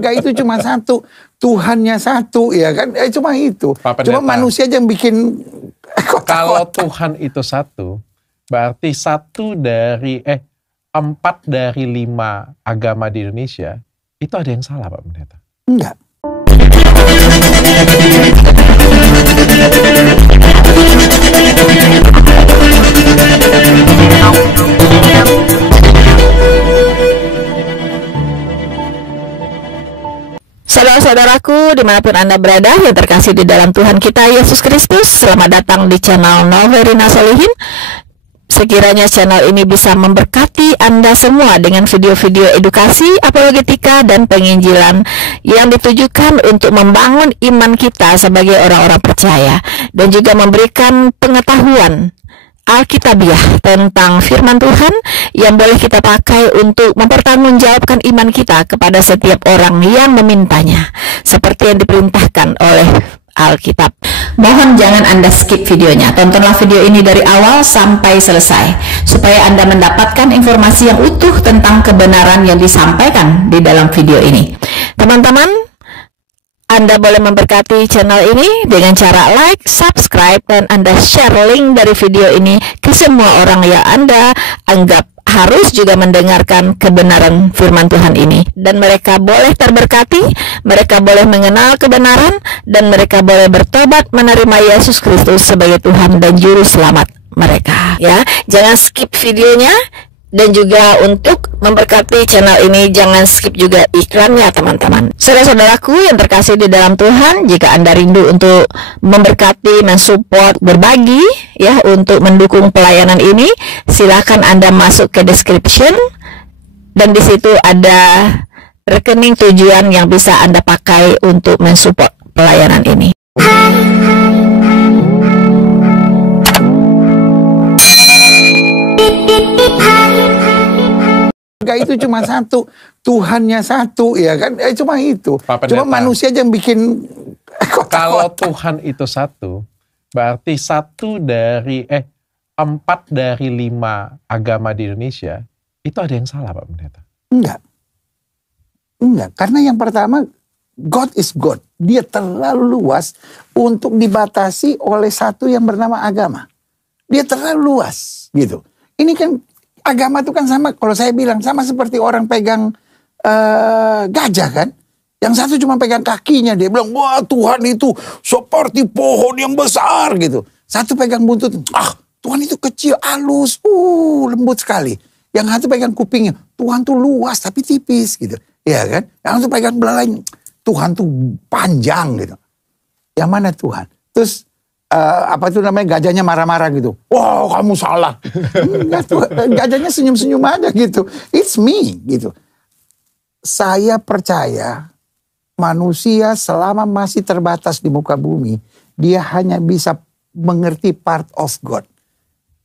Enggak, itu cuma satu, Tuhannya satu, ya kan? Cuma itu. Cuma manusia aja yang bikin kalau Tuhan itu satu, berarti 4 dari 5 agama di Indonesia itu ada yang salah, Pak Pendeta? Enggak. Saudara-saudaraku, dimanapun Anda berada yang terkasih di dalam Tuhan kita Yesus Kristus, selamat datang di channel Noverina Solihin. Sekiranya channel ini bisa memberkati Anda semua dengan video-video edukasi, apologetika, dan penginjilan yang ditujukan untuk membangun iman kita sebagai orang-orang percaya, dan juga memberikan pengetahuan Alkitabiah tentang firman Tuhan yang boleh kita pakai untuk mempertanggungjawabkan iman kita kepada setiap orang yang memintanya, seperti yang diperintahkan oleh Alkitab. Mohon jangan Anda skip videonya, tontonlah video ini dari awal sampai selesai, supaya Anda mendapatkan informasi yang utuh tentang kebenaran yang disampaikan di dalam video ini. Teman-teman, Anda boleh memberkati channel ini dengan cara like, subscribe, dan Anda share link dari video ini ke semua orang yang Anda anggap harus juga mendengarkan kebenaran firman Tuhan ini. Dan mereka boleh terberkati, mereka boleh mengenal kebenaran, dan mereka boleh bertobat menerima Yesus Kristus sebagai Tuhan dan Juru Selamat mereka. Ya, jangan skip videonya. Dan juga untuk memberkati channel ini, jangan skip juga iklannya, teman-teman. Saudara-saudaraku yang terkasih di dalam Tuhan, jika Anda rindu untuk memberkati, mensupport, berbagi, ya, untuk mendukung pelayanan ini, silakan Anda masuk ke description, dan di situ ada rekening tujuan yang bisa Anda pakai untuk mensupport pelayanan ini. Enggak, itu cuma satu, Tuhannya satu, ya kan? Cuma itu. Cuma manusia aja yang bikin kalau Tuhan itu satu, berarti 4 dari 5 agama di Indonesia itu ada yang salah, Pak Pendeta? Enggak. Karena yang pertama, God is God. Dia terlalu luas untuk dibatasi oleh satu yang bernama agama. Dia terlalu luas, gitu. Ini kan agama itu kan sama, kalau saya bilang sama seperti orang pegang gajah kan. Yang satu cuma pegang kakinya, dia bilang, wah Tuhan itu seperti pohon yang besar gitu. Satu pegang buntut, Tuhan itu kecil, halus, lembut sekali. Yang satu pegang kupingnya, Tuhan tuh luas tapi tipis gitu. Ya kan? Yang satu pegang belalainya, Tuhan tuh panjang gitu. Yang mana Tuhan? Terus gajahnya marah-marah gitu. Wow, kamu salah. Enggak, gajahnya senyum-senyum aja gitu. It's me gitu. Saya percaya manusia selama masih terbatas di muka bumi, dia hanya bisa mengerti part of God.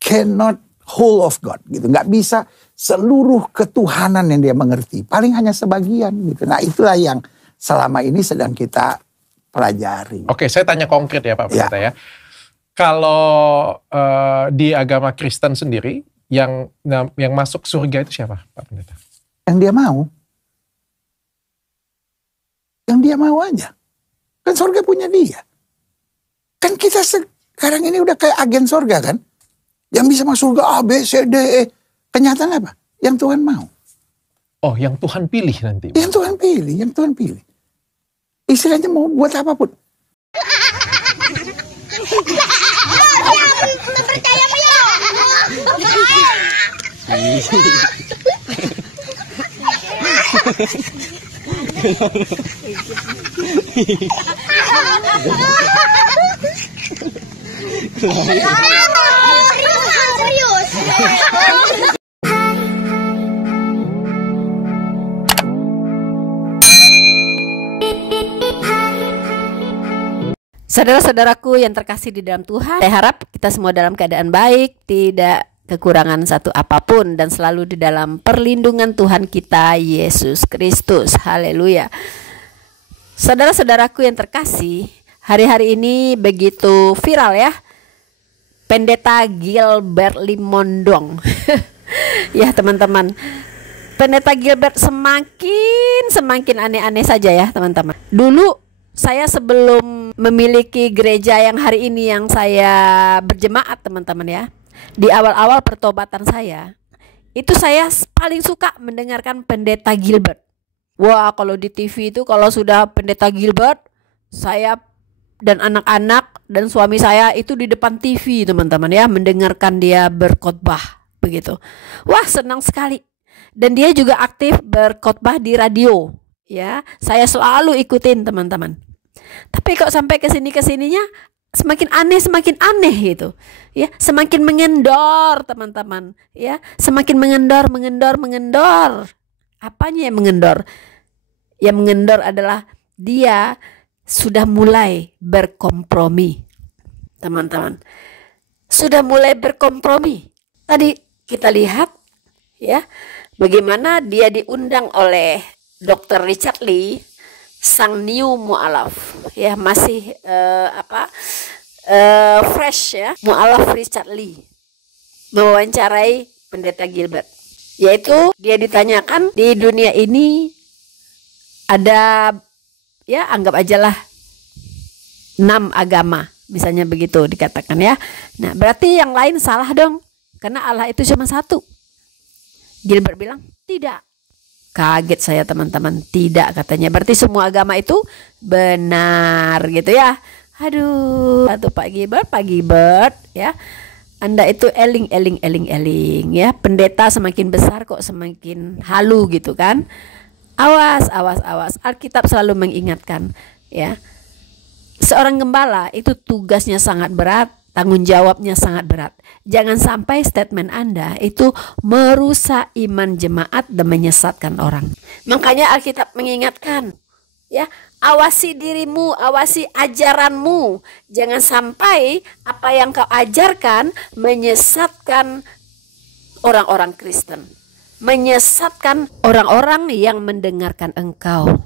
Cannot whole of God gitu. Nggak bisa seluruh ketuhanan yang dia mengerti. Paling hanya sebagian gitu. Nah, itulah yang selama ini sedang kita pelajari. Oke, saya tanya konkret ya Pak Pendeta ya. Kalau di agama Kristen sendiri yang masuk surga itu siapa Pak Pendeta? Yang dia mau. Yang dia mau aja. Kan surga punya dia. Kan kita sekarang ini udah kayak agen surga kan. Yang bisa masuk surga A, B, C, D, E. Kenyataan apa? Yang Tuhan mau. Oh, yang Tuhan pilih nanti. Yang Tuhan pilih. Istilahnya mau buat apapun. Saudara-saudaraku yang terkasih di dalam Tuhan, saya harap kita semua dalam keadaan baik, tidak kekurangan satu apapun, dan selalu di dalam perlindungan Tuhan kita Yesus Kristus. Haleluya. Saudara-saudaraku yang terkasih, hari-hari ini begitu viral ya, Pendeta Gilbert Limondong. Ya teman-teman, Pendeta Gilbert semakin aneh-aneh saja ya teman-teman. Dulu saya sebelum memiliki gereja yang hari ini yang saya berjemaat teman-teman ya, di awal-awal pertobatan saya, itu saya paling suka mendengarkan Pendeta Gilbert. Wah, kalau di TV itu kalau sudah Pendeta Gilbert, saya dan anak-anak dan suami saya itu di depan TV teman-teman ya, mendengarkan dia berkhotbah begitu. Wah, senang sekali. Dan dia juga aktif berkhotbah di radio ya. Saya selalu ikutin teman-teman. Tapi kok sampai kesininya semakin aneh gitu ya, semakin mengendor teman-teman ya, semakin mengendor. Apanya yang mengendor? Yang mengendor adalah dia sudah mulai berkompromi teman-teman, sudah mulai berkompromi. Tadi kita lihat ya bagaimana dia diundang oleh Dr. Richard Lee, sang new mu'alaf ya, masih fresh ya, mu'alaf Richard Lee mewawancarai Pendeta Gilbert, yaitu dia ditanyakan di dunia ini ada ya, anggap aja lah 6 agama misalnya begitu dikatakan ya. Nah berarti yang lain salah dong, karena Allah itu cuma satu. Gilbert bilang tidak. Kaget saya teman-teman, tidak katanya. Berarti semua agama itu benar gitu ya. Aduh, satu Pak Gilbert ya. Anda itu eling ya. Pendeta semakin besar kok semakin halu gitu kan. Awas. Alkitab selalu mengingatkan ya. Seorang gembala itu tugasnya sangat berat, tanggung jawabnya sangat berat. Jangan sampai statement Anda itu merusak iman jemaat dan menyesatkan orang. Makanya Alkitab mengingatkan ya, awasi dirimu, awasi ajaranmu. Jangan sampai apa yang kau ajarkan menyesatkan orang-orang Kristen, menyesatkan orang-orang yang mendengarkan engkau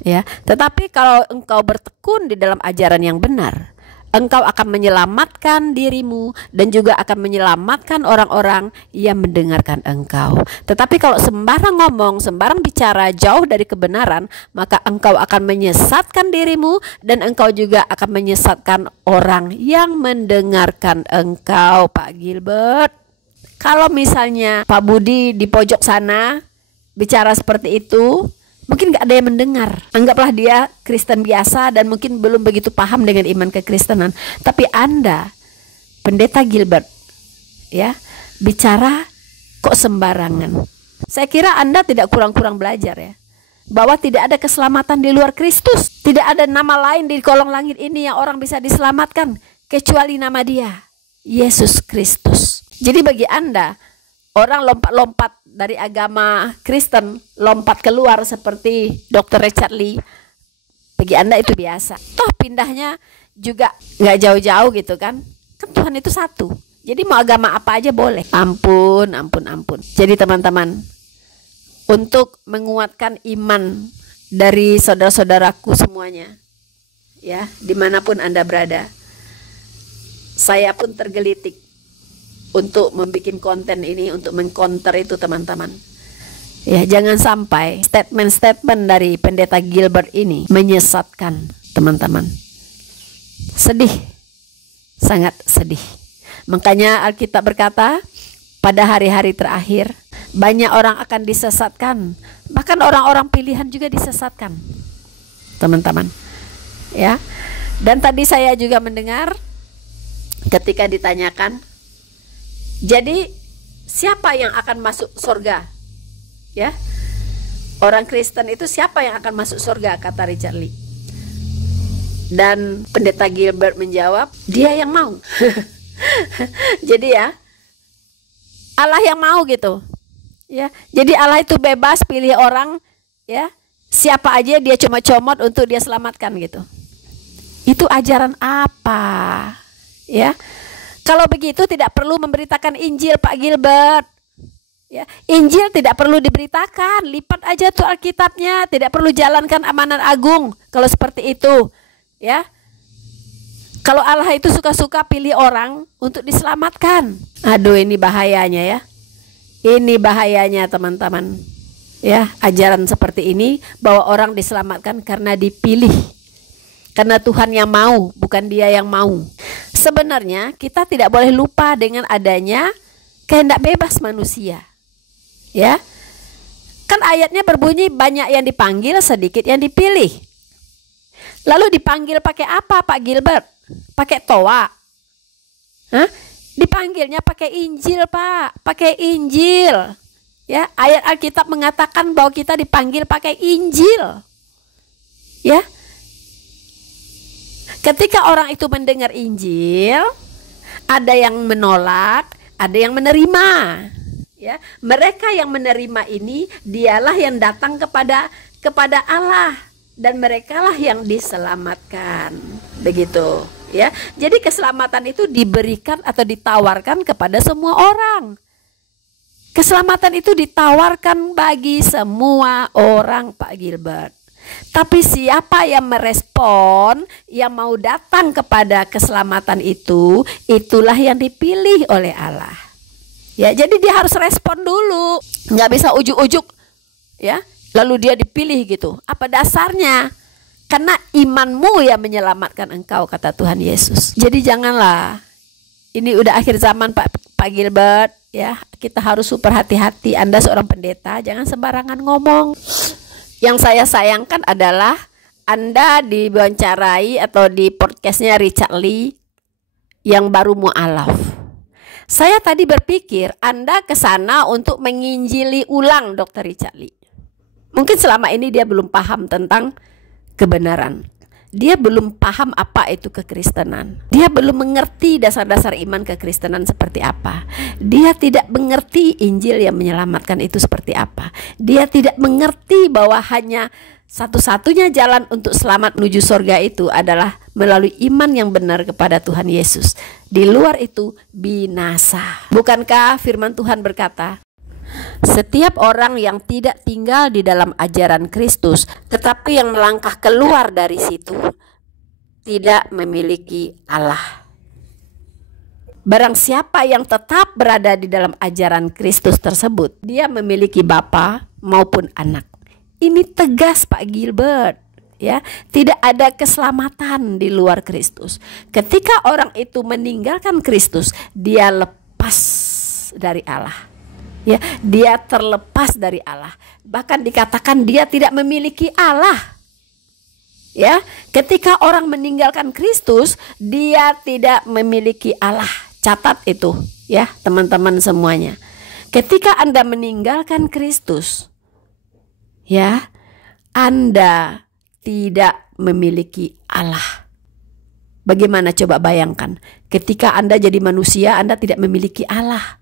ya. Tetapi kalau engkau bertekun di dalam ajaran yang benar, engkau akan menyelamatkan dirimu dan juga akan menyelamatkan orang-orang yang mendengarkan engkau. Tetapi kalau sembarang ngomong, sembarang bicara jauh dari kebenaran, maka engkau akan menyesatkan dirimu dan engkau juga akan menyesatkan orang yang mendengarkan engkau, Pak Gilbert. Kalau misalnya Pak Budi di pojok sana bicara seperti itu, mungkin gak ada yang mendengar. Anggaplah dia Kristen biasa dan mungkin belum begitu paham dengan iman kekristenan. Tapi Anda, Pendeta Gilbert, ya, bicara kok sembarangan. Saya kira Anda tidak kurang-kurang belajar ya, bahwa tidak ada keselamatan di luar Kristus. Tidak ada nama lain di kolong langit ini yang orang bisa diselamatkan kecuali nama Dia, Yesus Kristus. Jadi bagi Anda, orang lompat-lompat dari agama Kristen, lompat keluar seperti Dr. Richard Lee, bagi Anda itu biasa. Toh pindahnya juga nggak jauh-jauh gitu kan. Kan Tuhan itu satu. Jadi mau agama apa aja boleh. Ampun. Jadi teman-teman, untuk menguatkan iman dari saudara-saudaraku semuanya, ya, dimanapun Anda berada, saya pun tergelitik untuk membuat konten ini, untuk mengcounter itu teman-teman. Ya, jangan sampai statement-statement dari Pendeta Gilbert ini menyesatkan teman-teman. Sedih, sangat sedih. Makanya Alkitab berkata, pada hari-hari terakhir banyak orang akan disesatkan, bahkan orang-orang pilihan juga disesatkan, teman-teman. Ya. Dan tadi saya juga mendengar ketika ditanyakan, jadi siapa yang akan masuk surga? Ya, orang Kristen itu siapa yang akan masuk surga, kata Richard Lee. Dan Pendeta Gilbert menjawab, dia yang mau. Jadi ya, Allah yang mau gitu. Ya, jadi Allah itu bebas pilih orang, ya, siapa aja dia cuma comot untuk dia selamatkan gitu. Itu ajaran apa? Ya. Kalau begitu tidak perlu memberitakan Injil, Pak Gilbert. Ya, Injil tidak perlu diberitakan, lipat aja tuh Alkitabnya, tidak perlu jalankan amanat agung kalau seperti itu. Ya. Kalau Allah itu suka-suka pilih orang untuk diselamatkan. Aduh, ini bahayanya ya. Ini bahayanya teman-teman. ya ajaran seperti ini, bahwa orang diselamatkan karena dipilih, karena Tuhan yang mau, bukan dia yang mau. Sebenarnya kita tidak boleh lupa dengan adanya kehendak bebas manusia, ya. Kan ayatnya berbunyi banyak yang dipanggil, sedikit yang dipilih. Lalu dipanggil pakai apa Pak Gilbert? Pakai toa? Hah? Dipanggilnya pakai Injil Pak, pakai Injil. Ya, ayat Alkitab mengatakan bahwa kita dipanggil pakai Injil. Ya. Ketika orang itu mendengar Injil, ada yang menolak, ada yang menerima. Ya, mereka yang menerima ini dialah yang datang kepada Allah, dan merekalah yang diselamatkan. Begitu, ya. Jadi keselamatan itu diberikan atau ditawarkan kepada semua orang. Keselamatan itu ditawarkan bagi semua orang, Pak Gilbert. Tapi siapa yang merespon, yang mau datang kepada keselamatan itu, itulah yang dipilih oleh Allah. Ya, jadi dia harus respon dulu. Nggak bisa ujuk-ujuk, ya. Lalu dia dipilih gitu. Apa dasarnya? Karena imanmu yang menyelamatkan engkau, kata Tuhan Yesus. Jadi janganlah. Ini udah akhir zaman Pak Gilbert, ya. Kita harus super hati-hati. Anda seorang pendeta, jangan sembarangan ngomong. Yang saya sayangkan adalah Anda diwawancarai atau di podcastnya Richard Lee yang baru mu'alaf. Saya tadi berpikir Anda ke sana untuk menginjili ulang Dr. Richard Lee. Mungkin selama ini dia belum paham tentang kebenaran. Dia belum paham apa itu kekristenan. Dia belum mengerti dasar-dasar iman kekristenan seperti apa. Dia tidak mengerti Injil yang menyelamatkan itu seperti apa. Dia tidak mengerti bahwa hanya satu-satunya jalan untuk selamat menuju surga itu adalah melalui iman yang benar kepada Tuhan Yesus. Di luar itu binasa. Bukankah firman Tuhan berkata, setiap orang yang tidak tinggal di dalam ajaran Kristus, tetapi yang melangkah keluar dari situ, tidak memiliki Allah. Barang siapa yang tetap berada di dalam ajaran Kristus tersebut, dia memiliki bapa maupun anak. Ini tegas Pak Gilbert, ya. Tidak ada keselamatan di luar Kristus. Ketika orang itu meninggalkan Kristus, dia lepas dari Allah. Ya, dia terlepas dari Allah. Bahkan dikatakan dia tidak memiliki Allah. Ya, ketika orang meninggalkan Kristus, dia tidak memiliki Allah. Catat itu, ya, teman-teman semuanya. Ketika Anda meninggalkan Kristus, ya, Anda tidak memiliki Allah. Bagaimana coba bayangkan, ketika Anda jadi manusia, Anda tidak memiliki Allah.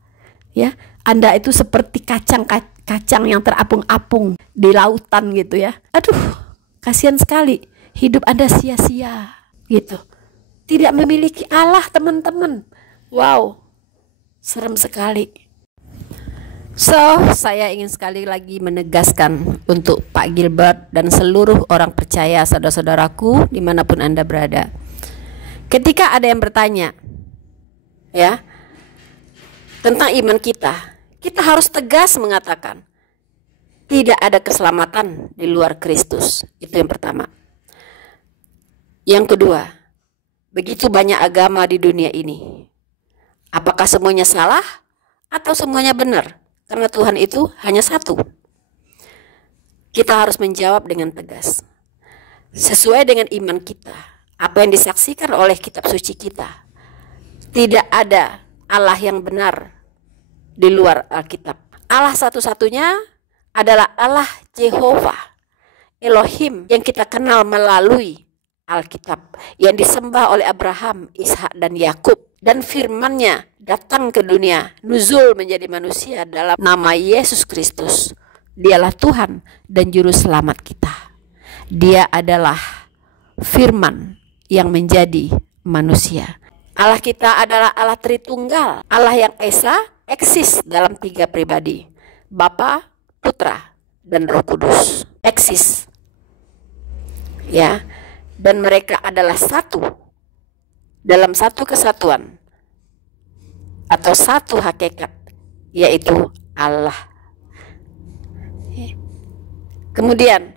Ya, Anda itu seperti kacang yang terapung-apung di lautan gitu ya. Aduh, kasihan sekali. Hidup Anda sia-sia gitu. Tidak memiliki Allah, teman-teman. Wow, serem sekali. So, saya ingin sekali lagi menegaskan untuk Pak Gilbert dan seluruh orang percaya, saudara-saudaraku, dimanapun Anda berada. Ketika ada yang bertanya, ya, tentang iman kita harus tegas mengatakan tidak ada keselamatan di luar Kristus. Itu yang pertama. Yang kedua, begitu banyak agama di dunia ini. Apakah semuanya salah atau semuanya benar? Karena Tuhan itu hanya satu. Kita harus menjawab dengan tegas. Sesuai dengan iman kita, apa yang disaksikan oleh kitab suci kita. Tidak ada Allah yang benar di luar Alkitab. Allah satu-satunya adalah Allah Jehovah, Elohim yang kita kenal melalui Alkitab, yang disembah oleh Abraham, Ishak dan Yakub, dan firman-Nya datang ke dunia, nuzul menjadi manusia dalam nama Yesus Kristus. Dialah Tuhan dan juru selamat kita. Dia adalah firman yang menjadi manusia. Allah kita adalah Allah Tritunggal, Allah yang esa, eksis dalam 3 pribadi, Bapa, Putra, dan Roh Kudus. Eksis, ya, dan mereka adalah satu dalam satu kesatuan atau satu hakikat, yaitu Allah. Kemudian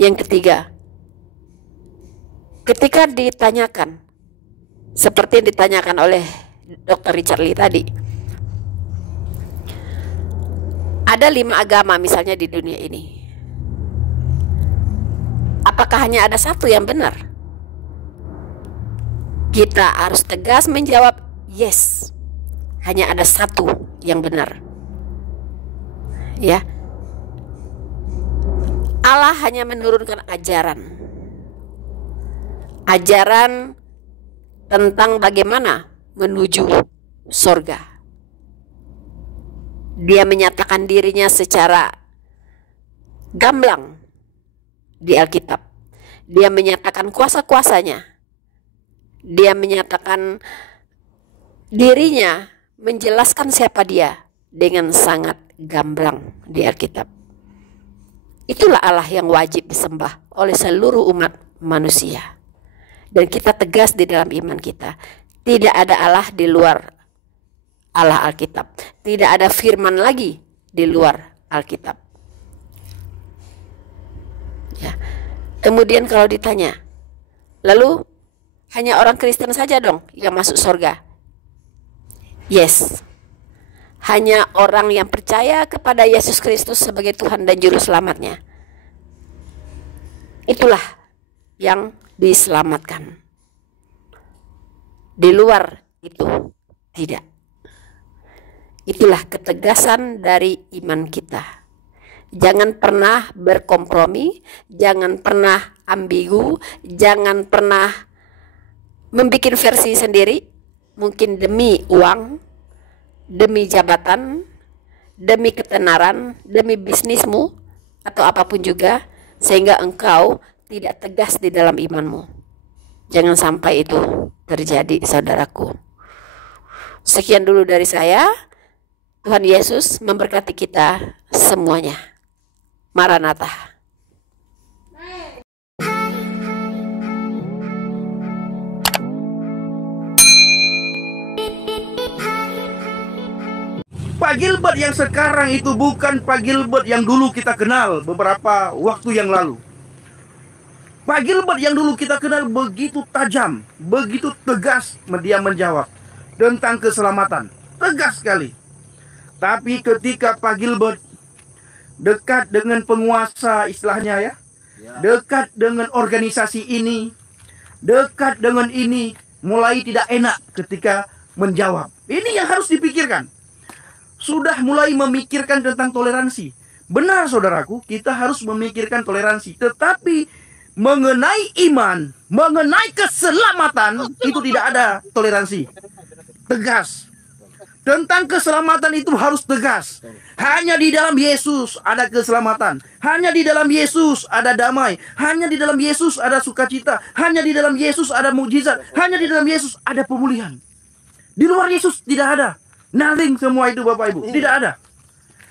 yang ketiga, ketika ditanyakan seperti yang ditanyakan oleh Dr. Richard Lee tadi, ada 5 agama misalnya di dunia ini. Apakah hanya ada satu yang benar? Kita harus tegas menjawab yes. Hanya ada satu yang benar. Ya. Allah hanya menurunkan ajaran. Ajaran tentang bagaimana menuju sorga. Dia menyatakan dirinya secara gamblang di Alkitab. Dia menyatakan kuasa-kuasanya. Dia menyatakan dirinya, menjelaskan siapa dia dengan sangat gamblang di Alkitab. Itulah Allah yang wajib disembah oleh seluruh umat manusia. Dan kita tegas di dalam iman kita. Tidak ada Allah di luar Allah Alkitab. Tidak ada firman lagi di luar Alkitab. Ya. Kemudian kalau ditanya, lalu hanya orang Kristen saja dong yang masuk surga? Yes. Hanya orang yang percaya kepada Yesus Kristus sebagai Tuhan dan Juru Selamatnya. Itulah yang diselamatkan. Di luar itu tidak. Itulah ketegasan dari iman kita. Jangan pernah berkompromi, jangan pernah ambigu, jangan pernah membuat versi sendiri, mungkin demi uang, demi jabatan, demi ketenaran, demi bisnismu, atau apapun juga, sehingga engkau tidak tegas di dalam imanmu. Jangan sampai itu terjadi, saudaraku. Sekian dulu dari saya. Tuhan Yesus memberkati kita semuanya. Maranatha. Pak Gilbert yang sekarang itu bukan Pak Gilbert yang dulu kita kenal beberapa waktu yang lalu. Pak Gilbert yang dulu kita kenal begitu tajam, begitu tegas dia menjawab tentang keselamatan. Tegas sekali. Tapi ketika Pak Gilbert dekat dengan penguasa istilahnya ya, dekat dengan organisasi ini, dekat dengan ini, mulai tidak enak ketika menjawab. Ini yang harus dipikirkan. Sudah mulai memikirkan tentang toleransi. Benar saudaraku, kita harus memikirkan toleransi. Tetapi mengenai iman, mengenai keselamatan, itu tidak ada toleransi. Tegas. Tentang keselamatan itu harus tegas. Hanya di dalam Yesus ada keselamatan. Hanya di dalam Yesus ada damai. Hanya di dalam Yesus ada sukacita. Hanya di dalam Yesus ada mukjizat. Hanya di dalam Yesus ada pemulihan. Di luar Yesus tidak ada. Nothing semua itu Bapak Ibu. Tidak ada.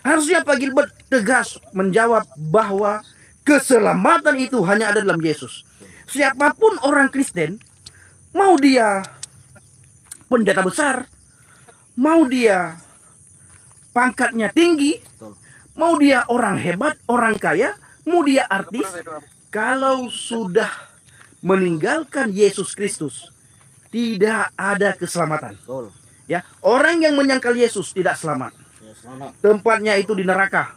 Harusnya Pak Gilbert tegas menjawab bahwa keselamatan itu hanya ada dalam Yesus. Siapapun orang Kristen, mau dia pendeta besar, mau dia pangkatnya tinggi, mau dia orang hebat, orang kaya, mau dia artis, kalau sudah meninggalkan Yesus Kristus, tidak ada keselamatan. Ya, orang yang menyangkal Yesus tidak selamat. Tempatnya itu di neraka.